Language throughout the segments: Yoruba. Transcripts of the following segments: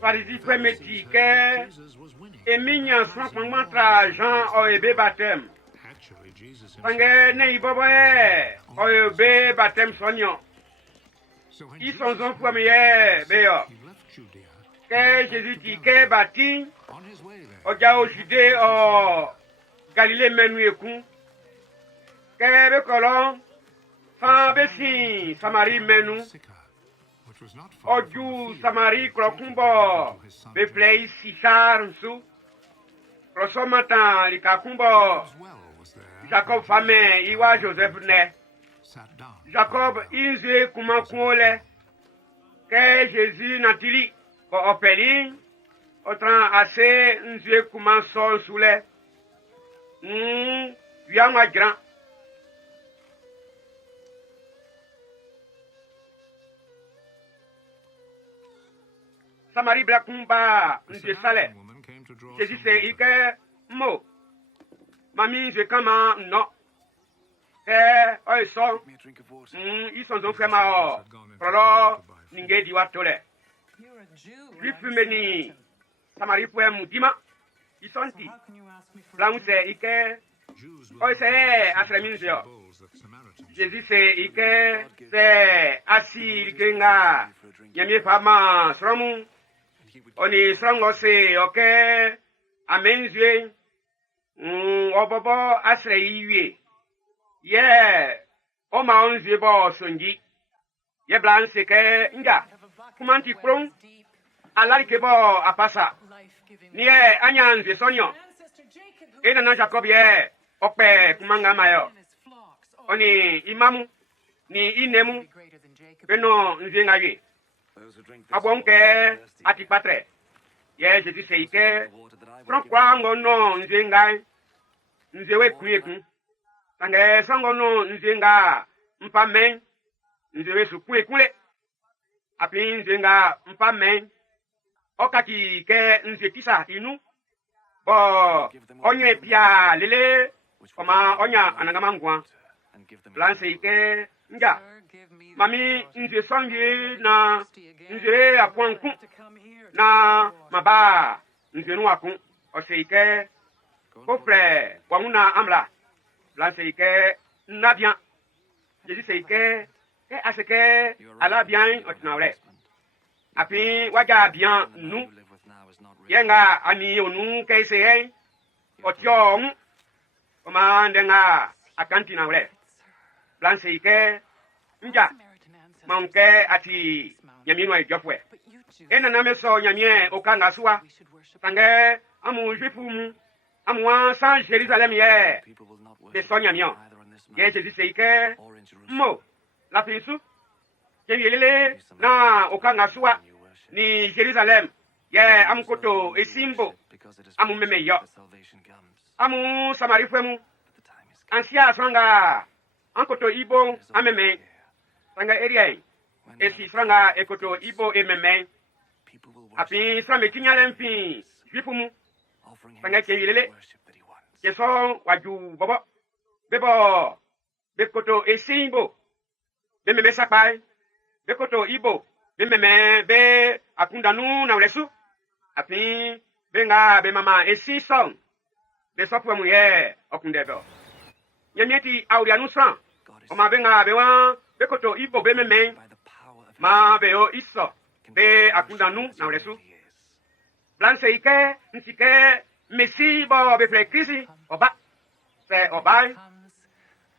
Pharisi premier que Emignan sans montra Jean oebe baptême. Pange ne iboboe oebe baptême sonio. Ils sont en premier béo. Que Jésus dit que bâti oja au Judée au Galilée menueku. Que be kolon fan besi Samarie menu. Oju Samarie krokumbo be play sikar nsu. Prosomatan likakumbo Jacob fame iwa Joseph ne. Jacob inze kumakule que Jésus natili ko opeli otran assez nze kumaso sule. Yama grand Samarie blakumba nze sale. Jésus c'est ike mo. Mami je kama no. Ils sont donc vraiment prolo ninge di watole. Rifumeni Samarie poe mudima. Ils sont ti. Blanc c'est ike. C'est asreminzio. Jésus c'est ike c'est assis kenga. Yami fama sromu. Oni srongo c'est OK. Amenzwe. Obobo asre iwe. Oma onzi bo sonji. Blan se ke nga. Kumanti prong. Alari ke bo apasa. Niye anyanzi sonyo. Ena na Jacob okpe kumanga mayo. Oni imamu. Ni inemu. Beno nzi ngaye. Abonke atipatre. Jésus se ike. Prokwa ngono nzi ngai. Nzewe kuyeku. Tange sango no nzenga mpamen nzewe sukue kule api nzenga mpamen okati ke nzetisa inu bo onye pia lele koma onya anangamangwa lance ike nja mami nze songi na nze akwanku na maba nze nu akun oseike kofre wanguna amla Là, c'est que, n'a bien. Jésus, c'est que, à ce que, Allah bien, au tinawle. Après, waga bien, nous. Yenga, ani, nous, qu'est-ce au tiong, comment, denga, à cantinawle. Là, c'est que, nja, manque, ati, yamino et jofwe. Et n'a so, yamien, au kangasua. Tangue, amu, jifumu, amu, sans Jérusalem, hier. De sonya mion. Jésus c'est que mo la pisu. Kemilele na okanga suwa ni Jerusalem. Amkoto esimbo. Amu memeyo. Amu Samari femu. Ansia sanga ankoto ibo ameme. Sanga area. Esi sanga ekoto ibo ememe. Api sanga kinyale mfi. Jifumu. Sanga kemilele. Keson waju bobo. Bebo, bekoto esimbo, bememe sakpai, bekoto ibo, bememe be akundanu na ulesu, api benga be mama esison, be sopwe muye okundebo. Nyamieti aulianu san, oma benga bewan, bekoto ibo bememe, ma beo iso, be akundanu na ulesu. Blanse ike, nsike, mesi bo be krisi, oba, se obai.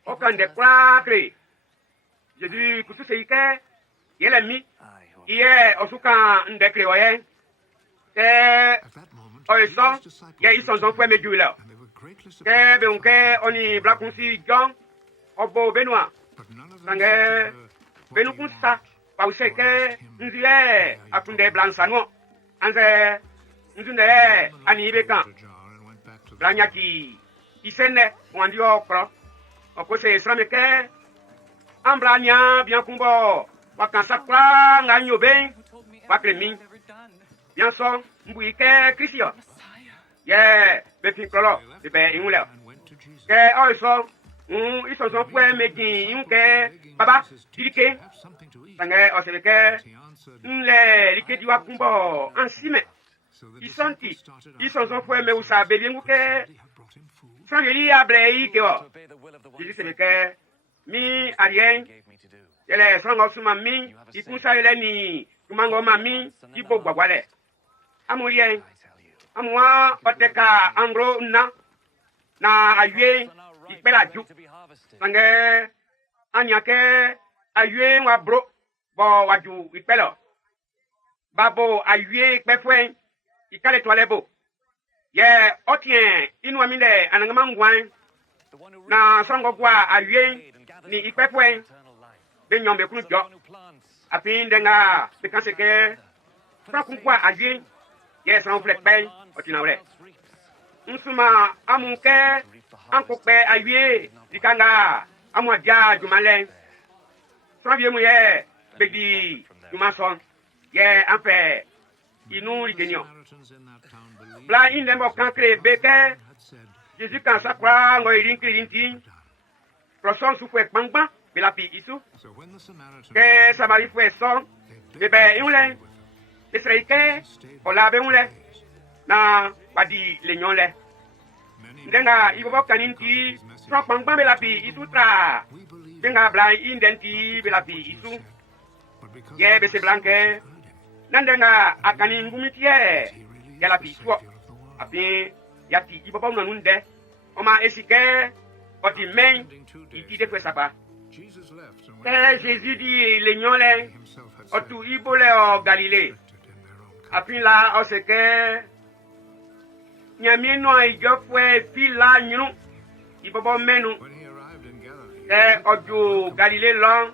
Aucun des craqués. Jésus, pour tout ce qui est, il est mis. Il est au soucan des créoyens. Et, ils sont en premier Dieu là. Que, on y blaconsi, John, au beau Benoît. Sangue, Benoît, pour ça, parce que, nous y est, à tout des blancs sanois. Anze, nous y est, à Nibekan. Blanyaki, il s'en est, on dit au pro. Okose srameke amblanya bien kumbo wakansakwa nganyo ben wakremi bien so mbuike Christian befi klolo be inule ke also iso so pwe meji inke baba dirike sange osebeke les likedi wa kumbo ansime isonti isonzo fue me usa belingu ke sangeli ablei ke o Jésus se que mi alien ele songo suma mi ikunsa ele ni kumango mami ibo gwagwale amurien amwa oteka angro na ayue ikpela ju sange anyake ayue wa bro bo waju ikpelo babo ayue ikpefwen ikale toilebo ye otien inu amile anangama ngwan na songo kwa ayue ni ikpefwen be nyombe kunu jo apin denga be kanseke frankun kwa ayue ye san flek ben otinawre nsuma amunke ankokpe ayue dikanga amwadia jumalen sanvie mu ye bedi jumason ye anfe inu likenyo bla indembo kankre beke Jésus kan sakwa ngo irinti proson su fue kpangba belapi isu ke samari fue son bebe inle Israelike ola be unle na badi lenyonle ndenga ibobo kaninti tro kpangba belapi isu tra ndenga bla indenti belapi isu ye bese blanke nandenga akani ngumitie yala pi tuo api yati ibobo nanunde oma esike oti men iti de kwesapa Jésus dit lenyonle otu ibole o Galilée api la oseke nyamieno ijofwe fila nyunu ibobo menu oju Galilée long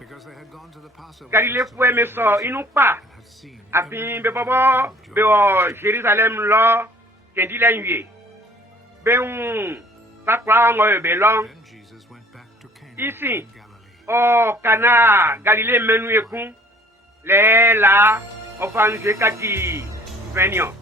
Galilée fue meso inupa api be bobo be o Jérusalem lo kendi la nwie be un sakwa ngo be long ici o kana Galilée menu ekun le la ofanje kati venio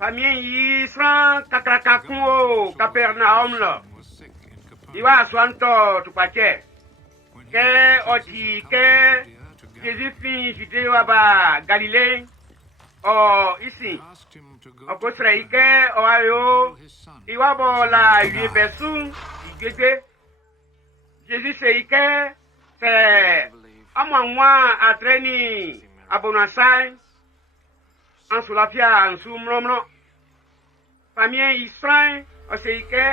famille yi sran kakrakakun o Capernaum lo iwa swanto tupache ke oti ke Jésus fin jide wa ba Galilée o isi o kosra ike o ayo iwa bo la yue besu igege Jésus se ike se amwa atreni abonasai ansulafia ansumromno famille Israël o se ike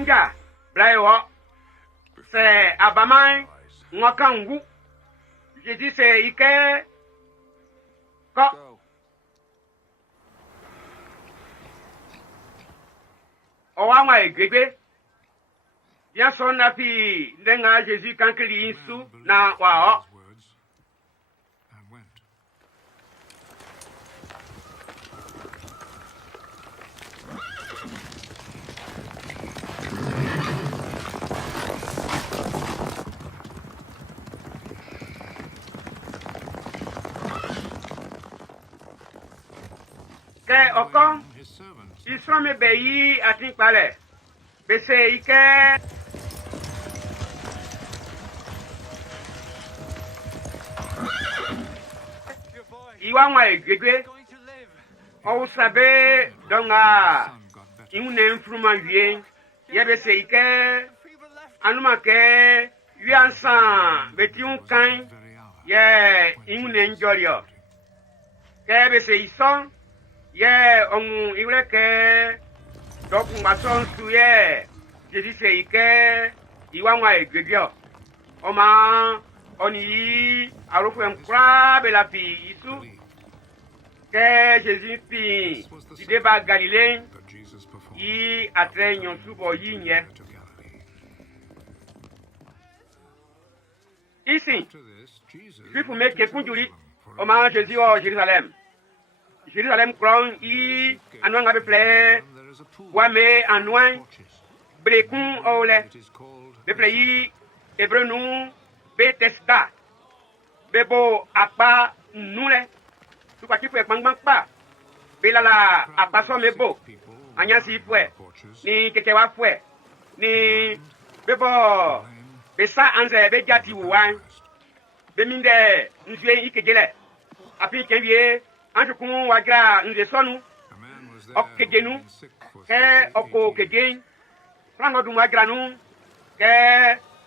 nga blaiwo se abamai ngakangu Jésus se ike ko owa egbe bien son api ndenga Jésus kankili insu na wao ke okon isro me beyi atin pale bese ike iwa nwa egbe o sabe donga iune mfruma wie ye bese ike anuma ke wiansan beti un kan ye iune njorio ke bese ison ye on iwleke dokun mason suye Jésus se ike iwa nwa egbegbio oma oni arofu enkra belapi isu ke Jésus fi ideba Galilée yi atre nyon subo yi nye ici juifu meke kunjuri oma Jésus o Jérusalem crown i anwang abe ple wame anwang brekun ole be ple yi ebrenu Bethesda bebo apa nule tu kwa kifu ekpangban pa bela la apa so mebo anya si fue ni kekewa fue ni bebo besa anze be jati wan be minde nzue ikegele api kenwie anjukun wagra nze sonu okegenu ke oko kegen frango du wagra nu ke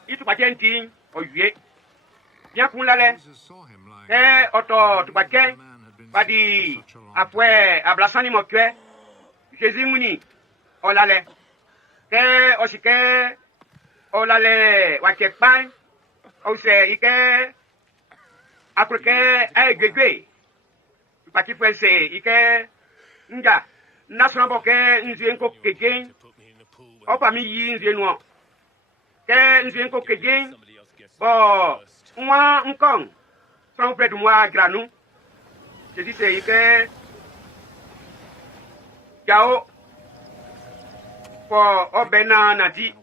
itu patenti oye bien kun lale ke oto tu patke padi apwe ablasani mokwe Jésus muni olale ke osike olale wakekpan ose ike apreke ay gwegwe paki fwense ike nga nasona boke nzie nko kegen opa mi yi nzie no ke nzie nko kegen bo nwa nkong from pedu mwa granu Jésus se ike Yao for Obena Nadi.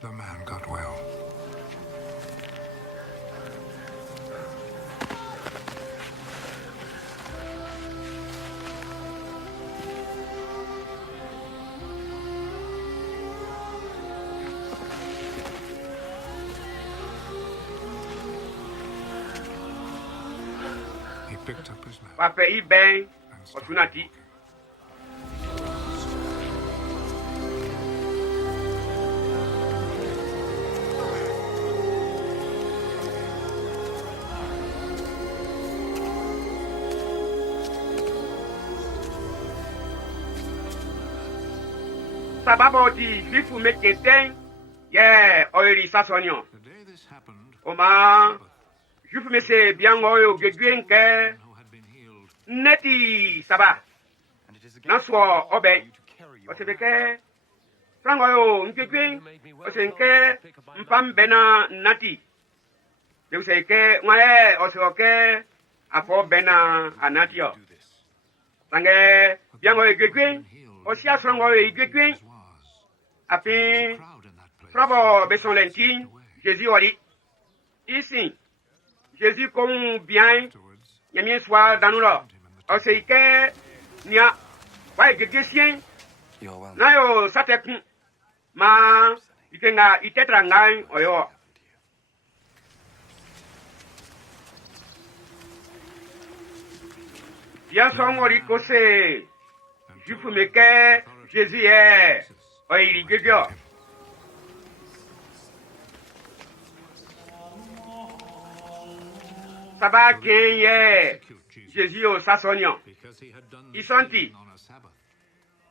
The man got well. He picked up his mat and started walking. Sababo di bifu meketen ye oyri sasonyo The day this happened, oma jufu mese biango yo gegwen ke who had been healed, neti saba naso obe osebeke frango yo ngegwen osenke mpambena nati deuseke ngale osoke afo bena anatio sange biango yo gegwen osia frango yo gegwen Api, Frabo Besson-Lentin, Jésus Oli. Ici, Jésus comme bien, y a mis soir dans nous là. On sait que, n'y a, ouais, gégésien, n'a yo, ça te kun, ma, y que n'a, y t'être en gagne, oyo. Bien son Oli, que c'est, je vous mets que Jésus est, oyi gbegbe Saba kenye Jésus o sasonyo Isanti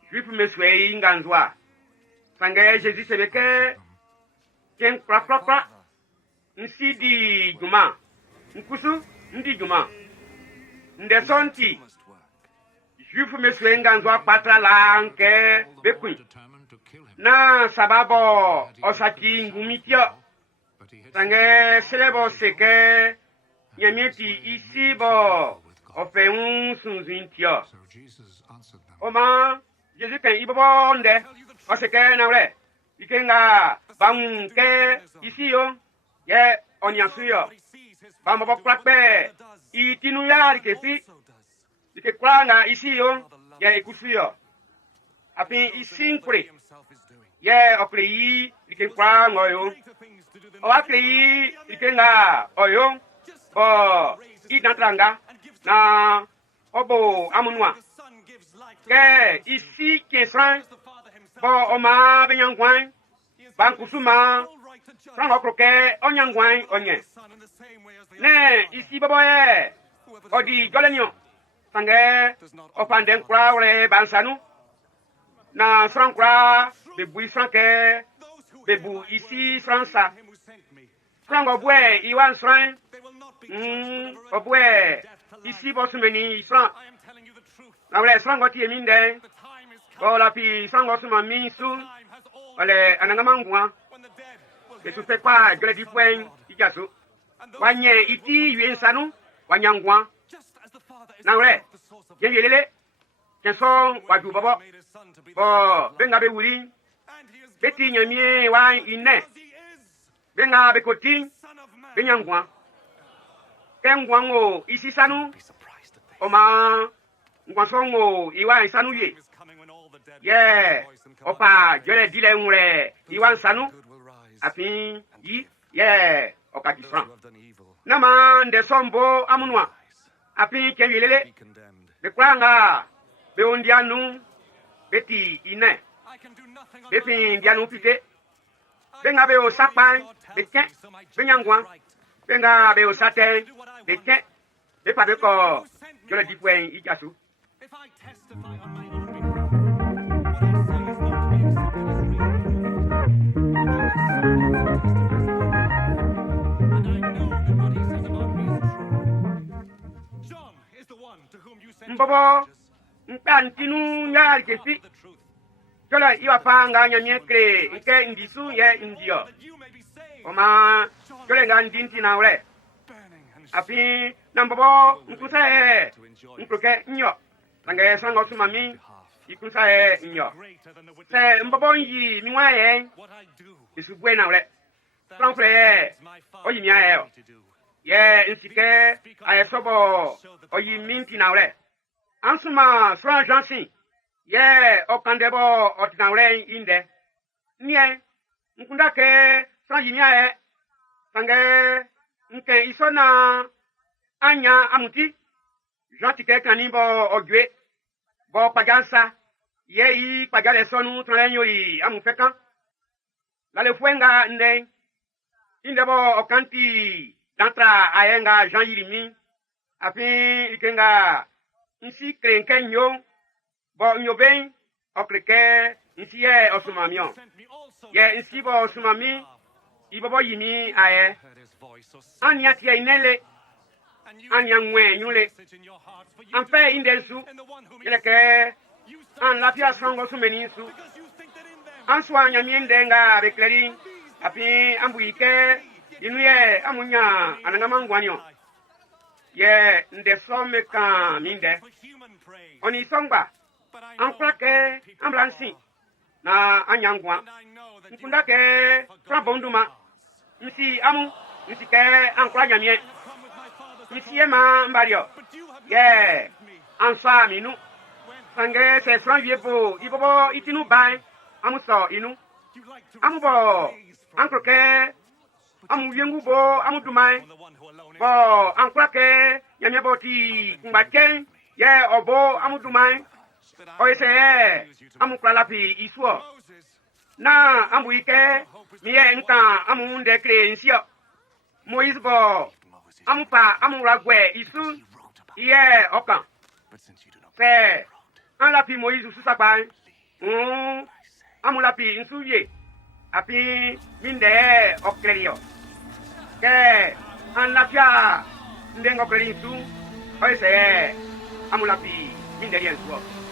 Juif meswe inganzwa Sange Jésus sebeke Ken pra Nsi di juma Nkusu ndi juma Ndesonti Juif meswe inganzwa patra la anke Bekun na sababo osaki ngumitio sange selebo seke nyamieti isi bo ofe sunzintio oma Jésus kan ibonde oseke nawle ikenga banke isi yo ye onyansuyo bambo prakpe itinu ya kefi ikekwanga isi yo ye ikusuyo api isinkre ye okre yi ike kwa ngoyo o akre yi ike nga oyo o idantranga na obo amunwa ke isi kesran bo oma benyangwan bankusuma frango kroke onyangwan onye ne isi babo ye odi jolenyo sange opanden kwa ole bansanu na frankra bebu franke bebu ici fransa frango bwe iwan sran obwe isi bosumeni isran na wale isran goti eminde bola pi isran gosuma minsu wale anangamangwa kesu pepa gele dipwen ijasu wanye iti yensanu wanyangwa na wale yelele keso waju babo bo benga be wuri beti nyamie wa ine benga be koti benyangwa kengwango isisanu oma ngwasongo iwa isanu ye opa jole dile ngure iwa sanu afi yi okadifran nama nde sombo amunwa afi kewilele be kwanga be ondianu beti ine beti ndianu pite benga be osapa beten benyangwa benga be osate beten be pa be ko jole dipwen ijasu mbobo ntantinu nyal kesi jola iwa panga nyamie kre nke ndisu ye ndio oma jole ngandinti na ule api na mbobo nkusa ye nkruke nyo sange sango sumami ikusa ye nyo se mbobo nyi miwa ye isubwe na ule franfle ye oyi miya ye nsike aye sobo oyi minti na ule ansuma sran jansi ye okandebo otinawre inde nie nkunda ke sran yinya ye sange nke isona anya amuti janti ke kanimbo ogwe bo pagansa ye yi pagale sonu tranyo yi amufeka la le fuenga nde indebo okanti dantra ayenga Jean Yirimi afi ikenga nsi krenke nyo bo nyo ben okreke nsi ye osumamion ye nsi bo osumami ibobo yimi aye anya tie inele anya nwe nyule anfe indensu yeleke an lapia sango sumeninsu ansu anya miendenga rekleri api ambuike inuye amunya anangamangwanyo ye nde some kan minde oni songba ankrake amblansi na anyangwa nkunda ke trabonduma nsi amu nsi ke ankra nyamie nsi ema mbario ye ansa minu sange se franvier po ibobo itinu bai amuso inu amubo ankroke amu yengu bo amu dumai bo ankrake nyamie boti ngbaken ye obo amu dumai oise amu kralapi isuo na amu ike miye nka amu nde kre nsio Moise bo amu pa amu ragwe isu ye okan fe an lapi Moise susakpa amu lapi nsuye api minde oklerio ke an lapia ndengo kleri nsu oise amu lapi minde rien suo